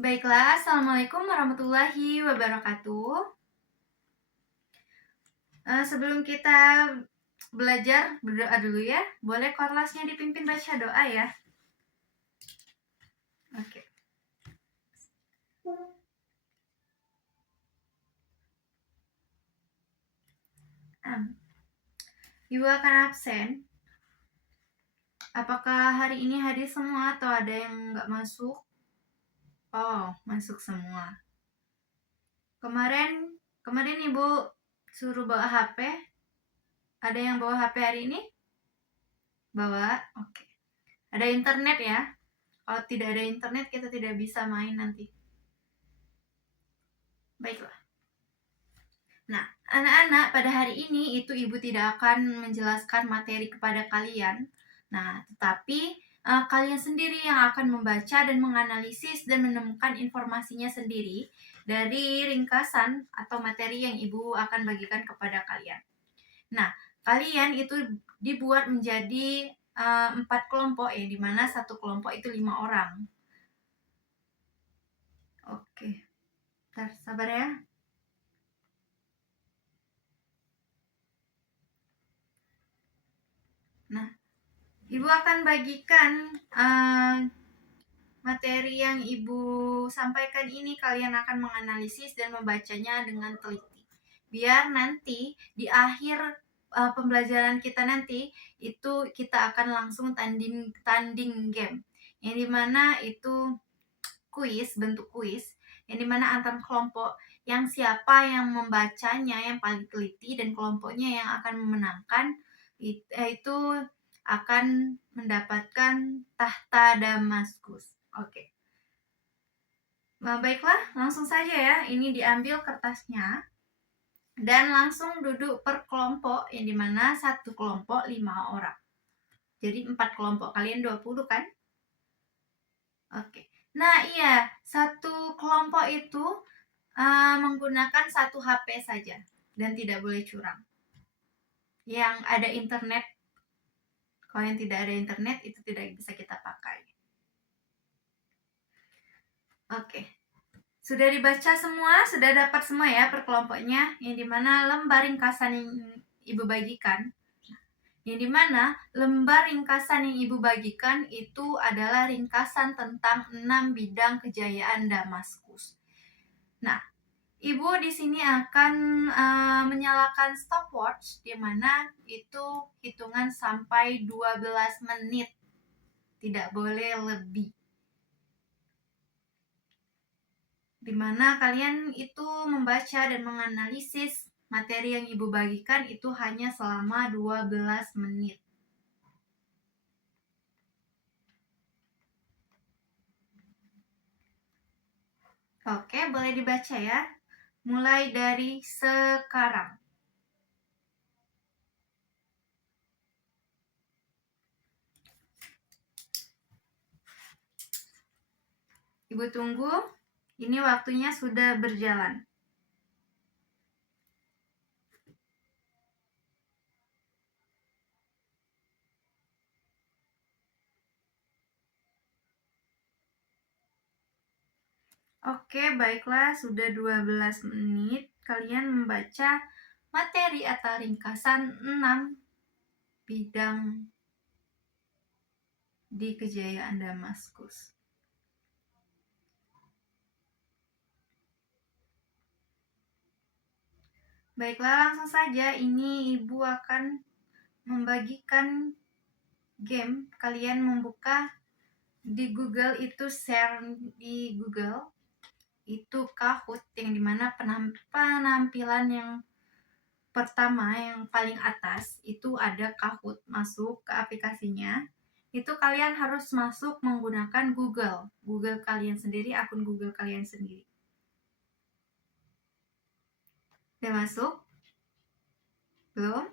Baiklah, Assalamualaikum warahmatullahi wabarakatuh. Sebelum kita belajar, berdoa dulu ya. Boleh kelasnya dipimpin baca doa ya. Oke. Ibu akan absen. Apakah hari ini hadir semua atau ada yang nggak masuk? Oh, masuk semua. Kemarin Ibu suruh bawa HP. Ada yang bawa HP hari ini? Bawa? Oke. Ada internet ya? Kalau tidak ada internet, kita tidak bisa main nanti. Baiklah. Nah, anak-anak, pada hari ini itu Ibu tidak akan menjelaskan materi kepada kalian. Nah, tetapi kalian sendiri yang akan membaca dan menganalisis dan menemukan informasinya sendiri dari ringkasan atau materi yang Ibu akan bagikan kepada kalian. Nah, kalian itu dibuat menjadi 4 kelompok ya, di mana satu kelompok itu 5 orang. Oke, bentar, sabar ya. Nah, Ibu akan bagikan materi yang Ibu sampaikan ini, kalian akan menganalisis dan membacanya dengan teliti. Biar nanti di akhir pembelajaran kita nanti itu kita akan langsung tanding game, yang dimana itu kuis, bentuk kuis, yang dimana antar kelompok yang siapa yang membacanya yang paling teliti dan kelompoknya yang akan memenangkan itu akan mendapatkan tahta Damaskus. Oke. Nah, baiklah, langsung saja ya. Ini diambil kertasnya dan langsung duduk per kelompok, yang dimana satu kelompok 5 orang. Jadi 4 kelompok, kalian 20 kan? Oke. Nah, iya, satu kelompok itu menggunakan satu HP saja dan tidak boleh curang. Yang ada internet, kalau yang tidak ada internet itu tidak bisa kita pakai. Oke. Sudah dibaca semua, sudah dapat semua ya per kelompoknya, yang dimana lembar ringkasan yang Ibu bagikan. Yang dimana lembar ringkasan yang Ibu bagikan itu adalah ringkasan tentang 6 bidang kejayaan Damaskus. Nah, Ibu di sini akan menyalakan stopwatch, di mana itu hitungan sampai 12 menit. Tidak boleh lebih. Di mana kalian itu membaca dan menganalisis materi yang Ibu bagikan itu hanya selama 12 menit. Oke, boleh dibaca ya. Mulai dari sekarang. Ibu tunggu. Ini waktunya sudah berjalan. Oke, baiklah, sudah 12 menit kalian membaca materi atau ringkasan 6 bidang di kejayaan Damaskus. Baiklah, langsung saja ini Ibu akan membagikan game. Kalian membuka di Google, itu share di Google, itu Kahoot, yang dimana penampilan yang pertama yang paling atas itu ada Kahoot. Masuk ke aplikasinya, itu kalian harus masuk menggunakan Google kalian sendiri, akun Google kalian sendiri. Udah masuk? Belum?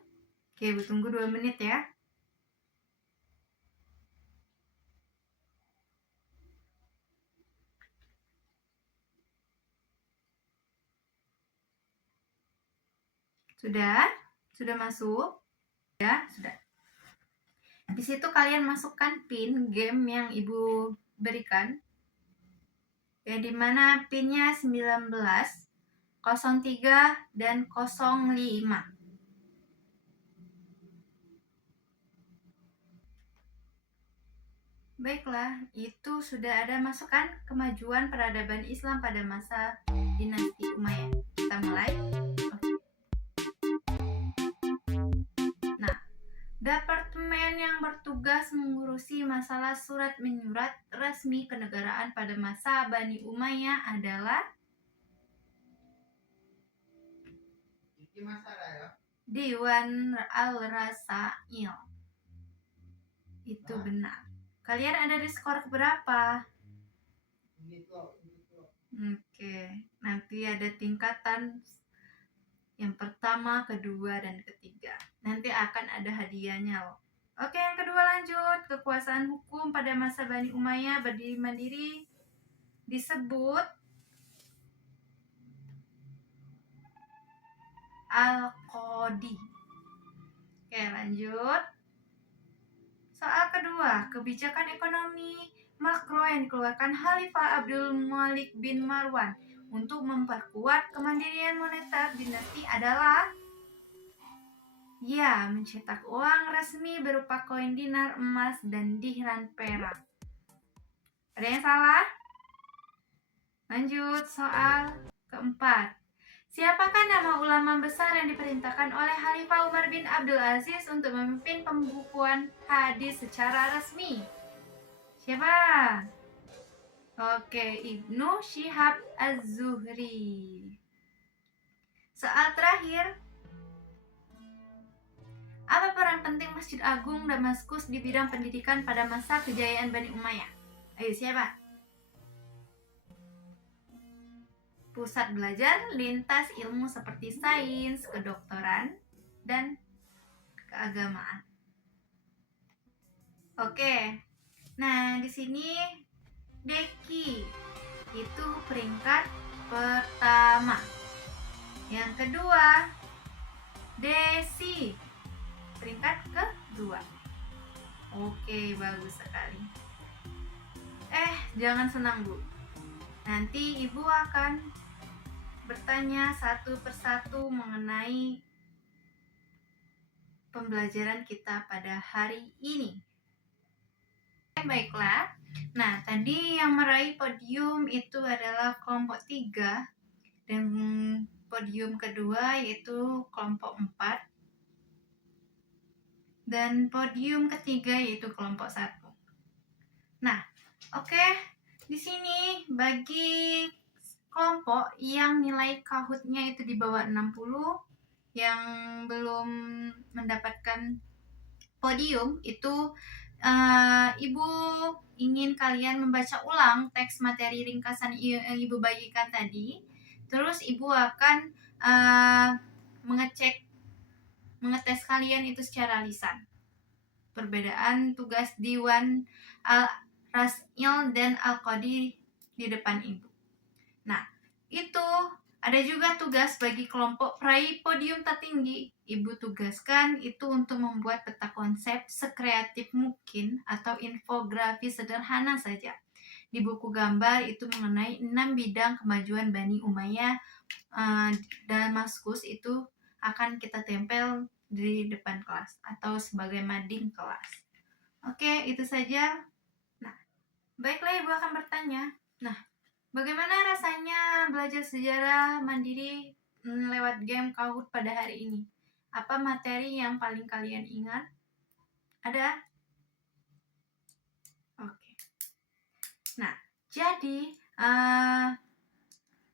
Oke, Ibu tunggu 2 menit ya. Sudah? Sudah masuk? Ya, sudah. Di situ kalian masukkan pin game yang Ibu berikan. yang dimana pinnya 19, 03, dan 05. Baiklah, itu sudah ada masukan kemajuan peradaban Islam pada masa dinasti Umayyad. Kita mulai. Nah, departemen yang bertugas mengurusi masalah surat menyurat resmi kenegaraan pada masa Bani Umayyah adalah Diwan Al-Rasail. Itu benar. Kalian ada di skor berapa? Oke, nanti ada tingkatan yang pertama, kedua, dan ketiga. Nanti akan ada hadiahnya loh. Oke, yang kedua lanjut. Kekuasaan hukum pada masa Bani Umayyah berdiri mandiri disebut Al-Qadi. Oke, lanjut. Soal kedua, kebijakan ekonomi makro yang dikeluarkan Khalifah Abdul Malik bin Marwan untuk memperkuat kemandirian moneter dinasti adalah mencetak uang resmi berupa koin dinar, emas, dan dirham perak. Ada yang salah? Lanjut, soal keempat. Siapakah nama ulama besar yang diperintahkan oleh Khalifah Umar bin Abdul Aziz untuk memimpin pembukuan hadis secara resmi? Siapa? Oke, Ibnu Syihab Az-Zuhri. Soal terakhir. Apa peran penting Masjid Agung Damaskus di bidang pendidikan pada masa kejayaan Bani Umayyah? Ayo, siapa? Pusat belajar lintas ilmu seperti sains, kedokteran, dan keagamaan. Oke. Nah, di sini Deki itu peringkat pertama. Yang kedua, Desi peringkat kedua. Oke, bagus sekali. Jangan senang, Bu. Nanti Ibu akan bertanya satu persatu mengenai pembelajaran kita pada hari ini. Baiklah. Nah, tadi yang meraih podium itu adalah kelompok 3 dan podium kedua yaitu kelompok 4 dan podium ketiga yaitu kelompok 1. Nah, oke. Di sini bagi kelompok yang nilai Kahoot-nya itu di bawah 60 yang belum mendapatkan podium itu Ibu ingin kalian membaca ulang teks materi ringkasan yang Ibu bagikan tadi. Terus Ibu akan mengetes kalian itu secara lisan. Perbedaan tugas Diwan Al-Rasail dan Al-Qadi di depan Ibu. Nah, itu ada juga tugas bagi kelompok peraih podium tertinggi. Ibu tugaskan itu untuk membuat peta konsep sekreatif mungkin atau infografis sederhana saja. Di buku gambar itu mengenai 6 bidang kemajuan Bani Umayyah Damaskus itu akan kita tempel di depan kelas atau sebagai mading kelas. Oke, itu saja. Nah, baiklah Ibu akan bertanya. Nah, bagaimana rasanya belajar sejarah mandiri lewat game Kahoot pada hari ini? Apa materi yang paling kalian ingat? Ada? Oke. Nah, jadi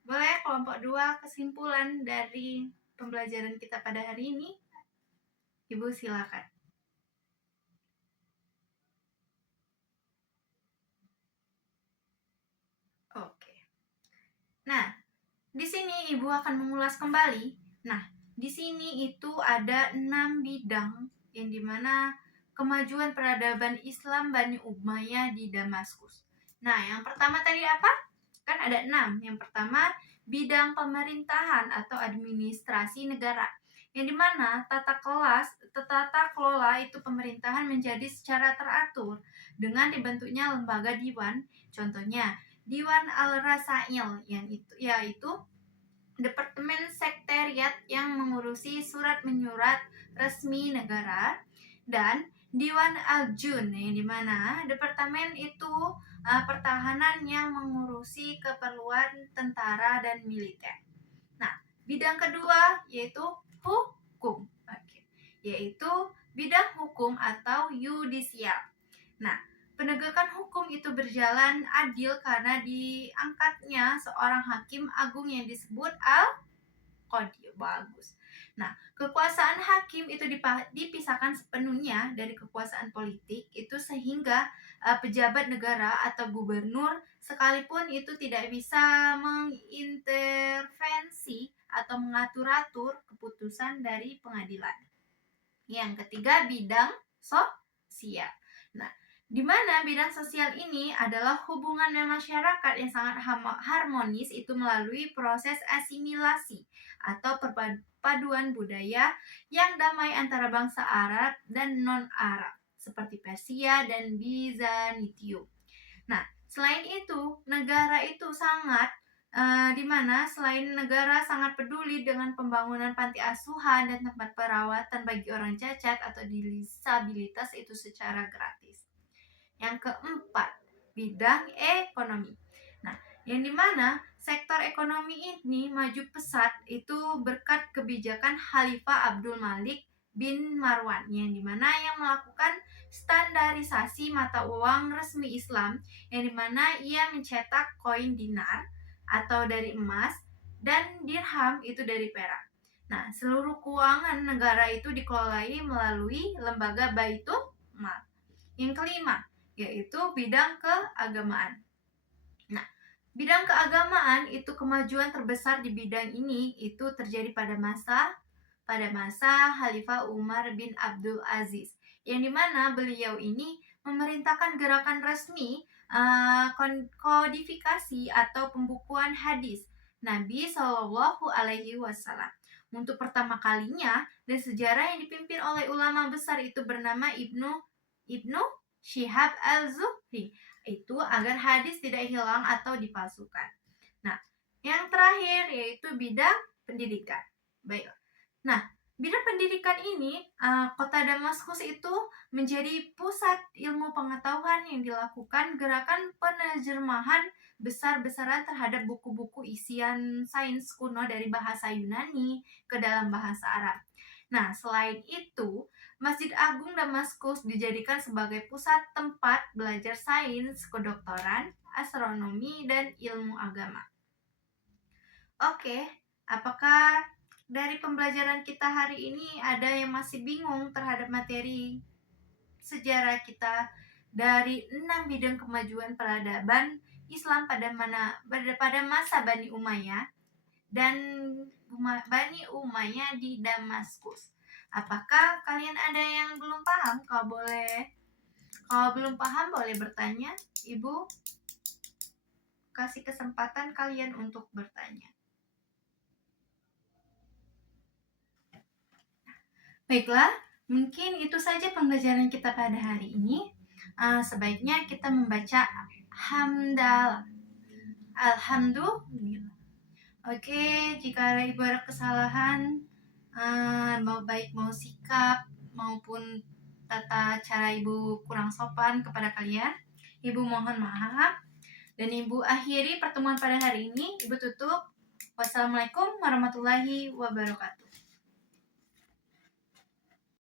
boleh kelompok 2 kesimpulan dari pembelajaran kita pada hari ini? Ibu silakan. Oke. Nah, di sini Ibu akan mengulas kembali. Nah, di sini itu ada 6 bidang yang dimana kemajuan peradaban Islam Bani Umayyah di Damaskus. Nah, yang pertama tadi apa? Kan ada 6. Yang pertama, bidang pemerintahan atau administrasi negara. Yang dimana tata kelola itu pemerintahan menjadi secara teratur dengan dibentuknya lembaga diwan. Contohnya, Diwan Al-Rasail, yaitu Departemen Sekretariat yang mengurusi surat menyurat resmi negara, dan Diwan Al-Jun, yang dimana departemen itu pertahanan yang mengurusi keperluan tentara dan militer. Nah, bidang kedua yaitu hukum, yaitu bidang hukum atau yudisial. Nah, penegakan hukum itu berjalan adil karena diangkatnya seorang hakim agung yang disebut al-qadhi. Bagus. Nah, kekuasaan hakim itu dipisahkan sepenuhnya dari kekuasaan politik itu, sehingga pejabat negara atau gubernur sekalipun itu tidak bisa mengintervensi atau mengatur-atur keputusan dari pengadilan. Yang ketiga, bidang sosial. Nah, di mana bidang sosial ini adalah hubungan dengan masyarakat yang sangat harmonis itu melalui proses asimilasi atau perpaduan budaya yang damai antara bangsa Arab dan non-Arab seperti Persia dan Bizantium. Nah, selain itu, negara itu sangat di mana selain negara sangat peduli dengan pembangunan panti asuhan dan tempat perawatan bagi orang cacat atau disabilitas itu secara gratis. Yang keempat, bidang ekonomi. Nah, yang dimana sektor ekonomi ini maju pesat itu berkat kebijakan Khalifah Abdul Malik bin Marwan, yang dimana yang melakukan standarisasi mata uang resmi Islam, yang dimana ia mencetak koin dinar atau dari emas dan dirham itu dari perak. Nah, seluruh keuangan negara itu dikelolai melalui lembaga Baitul Mal. Yang kelima, yaitu bidang keagamaan. Nah, bidang keagamaan itu kemajuan terbesar di bidang ini itu terjadi pada masa Khalifah Umar bin Abdul Aziz, yang dimana beliau ini memerintahkan gerakan resmi kodifikasi atau pembukuan hadis Nabi Shallallahu Alaihi Wasallam untuk pertama kalinya, dan sejarah yang dipimpin oleh ulama besar itu bernama Ibnu Syihab al-Zuhri, itu agar hadis tidak hilang atau dipalsukan. Nah, yang terakhir yaitu bidang pendidikan. Baik. Nah, bidang pendidikan ini, kota Damaskus itu menjadi pusat ilmu pengetahuan yang dilakukan gerakan penerjemahan besar-besaran terhadap buku-buku isian sains kuno dari bahasa Yunani ke dalam bahasa Arab. Nah, selain itu, Masjid Agung Damaskus dijadikan sebagai pusat tempat belajar sains, kedokteran, astronomi, dan ilmu agama. Oke, apakah dari pembelajaran kita hari ini ada yang masih bingung terhadap materi sejarah kita dari 6 bidang kemajuan peradaban Islam pada masa Bani Umayyah dan Bani Umayyah di Damaskus? Apakah kalian ada yang belum paham? Kalau belum paham boleh bertanya. Ibu kasih kesempatan kalian untuk bertanya. Baiklah, mungkin itu saja pembelajaran kita pada hari ini. Sebaiknya kita membaca hamdalah. Alhamdulillah. Oke, jika ibu ada kesalahan, mau sikap maupun tata cara ibu kurang sopan kepada kalian, ibu mohon maaf. Dan ibu akhiri pertemuan pada hari ini. Ibu tutup. Wassalamualaikum warahmatullahi wabarakatuh.